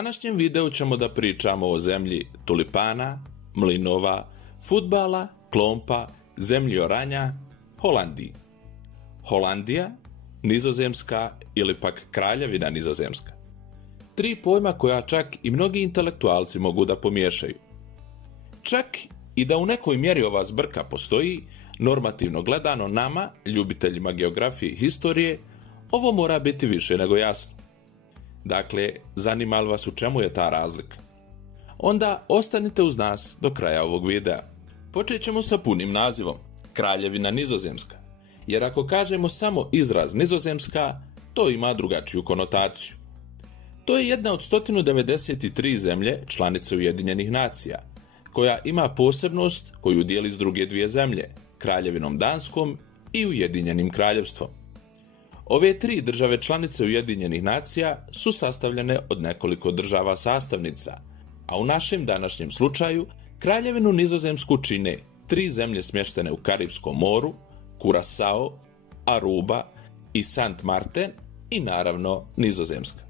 današnjem videu ćemo da pričamo o zemlji tulipana, mlinova, fudbala, klompa, zemlji oranja, Holandiji. Holandija, Nizozemska ili pak Kraljevina Nizozemska. Tri pojma koja čak i mnogi intelektualci mogu da pomiješaju. Čak i da u nekoj mjeri ova zbrka postoji, normativno gledano nama, ljubiteljima geografije i historije, ovo mora biti više nego jasno. Dakle, zanima li vas u čemu je ta razlika? Onda ostanite uz nas do kraja ovog videa. Počet ćemo sa punim nazivom, Kraljevina Nizozemska, jer ako kažemo samo izraz Nizozemska, to ima drugačiju konotaciju. To je jedna od 193 zemlje članice Ujedinjenih nacija, koja ima posebnost koju dijeli s druge dvije zemlje, Kraljevinom Danskom i Ujedinjenim kraljevstvom. Ove tri države članice Ujedinjenih nacija su sastavljene od nekoliko država sastavnica, a u našem današnjem slučaju Kraljevinu Nizozemsku čine tri zemlje smještene u Karipskom moru, Curaçao, Aruba i Saint Martin i naravno Nizozemska.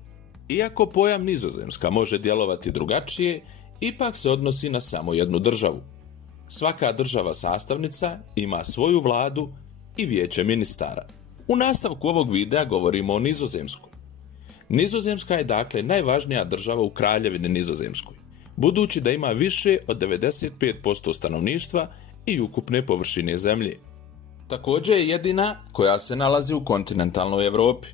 Iako pojam Nizozemska može djelovati drugačije, ipak se odnosi na samo jednu državu. Svaka država sastavnica ima svoju vladu i vijeće ministara. U nastavku ovog videa govorimo o Nizozemskoj. Nizozemska je dakle najvažnija država u Kraljevini Nizozemskoj, budući da ima više od 95% stanovništva i ukupne površine zemlje. Također je jedina koja se nalazi u kontinentalnoj Europi,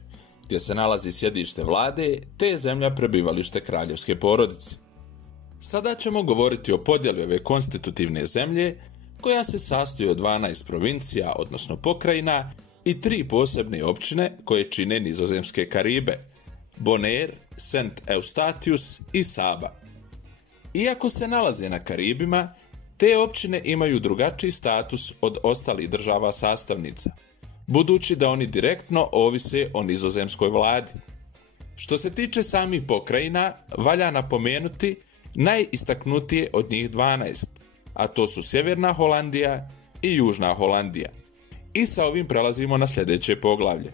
gdje se nalazi sjedište vlade te zemlja prebivalište kraljevske porodice. Sada ćemo govoriti o podjeli ove konstitutivne zemlje, koja se sastoji od 12 provincija, odnosno pokrajina, i tri posebne općine koje čine nizozemske Karibe, Bonaire, Saint Eustatius i Saba. Iako se nalaze na Karibima, te općine imaju drugačiji status od ostalih država sastavnica, budući da oni direktno ovise o nizozemskoj vladi. Što se tiče samih pokrajina, valja napomenuti najistaknutije od njih 12, a to su Sjeverna Holandija i Južna Holandija. I sa ovim prelazimo na sljedeće poglavlje.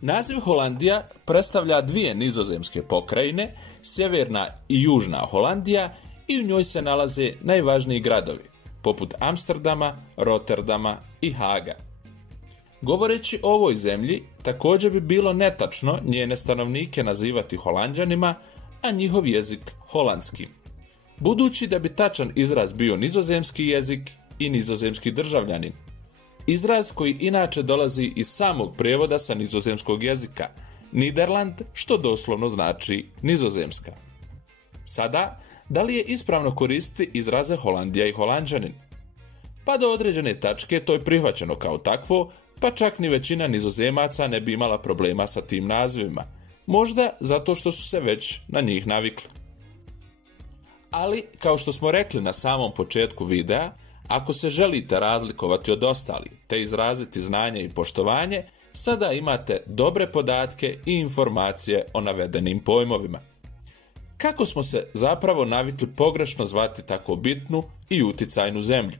Naziv Holandija predstavlja dvije nizozemske pokrajine, Sjeverna i Južna Holandija, i u njoj se nalaze najvažniji gradovi, poput Amsterdama, Rotterdama i Haga. Govoreći o ovoj zemlji, također bi bilo netačno njene stanovnike nazivati Holanđanima, a njihov jezik holandskim, budući da bi tačan izraz bio nizozemski jezik i nizozemski državljanin. Izraz koji inače dolazi iz samog prijevoda sa nizozemskog jezika, Niderland, što doslovno znači Nizozemska. Sada, da li je ispravno koristiti izraze Holandija i Holanđanin? Pa do određene tačke to je prihvaćeno kao takvo, pa čak ni većina Nizozemaca ne bi imala problema sa tim nazivima, možda zato što su se već na njih navikli. Ali, kao što smo rekli na samom početku videa, ako se želite razlikovati od ostalih te izraziti znanje i poštovanje, sada imate dobre podatke i informacije o navedenim pojmovima. Kako smo se zapravo navikli pogrešno zvati tako bitnu i uticajnu zemlju?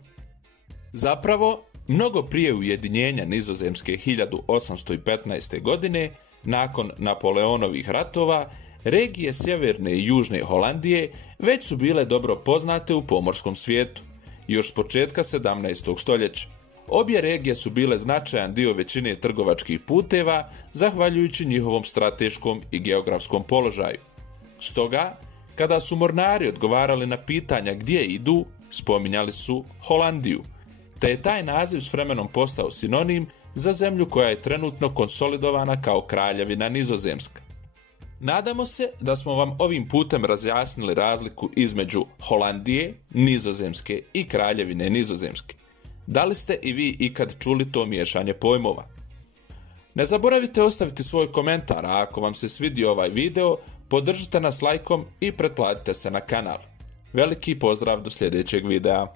Zapravo, mnogo prije ujedinjenja Nizozemske 1815. godine, nakon Napoleonovih ratova, regije Sjeverne i Južne Holandije već su bile dobro poznate u pomorskom svijetu, još s početka 17. stoljeća. Obje regije su bile značajan dio većine trgovačkih puteva, zahvaljujući njihovom strateškom i geografskom položaju. Stoga, kada su mornari odgovarali na pitanja gdje idu, spominjali su Holandiju, te je taj naziv s vremenom postao sinonim za zemlju koja je trenutno konsolidovana kao Kraljevina Nizozemska. Nadamo se da smo vam ovim putem razjasnili razliku između Holandije, Nizozemske i Kraljevine Nizozemske. Da li ste i vi ikad čuli to miješanje pojmova? Ne zaboravite ostaviti svoj komentar, a ako vam se svidio ovaj video, podržite nas lajkom i pretplatite se na kanal. Veliki pozdrav do sljedećeg videa.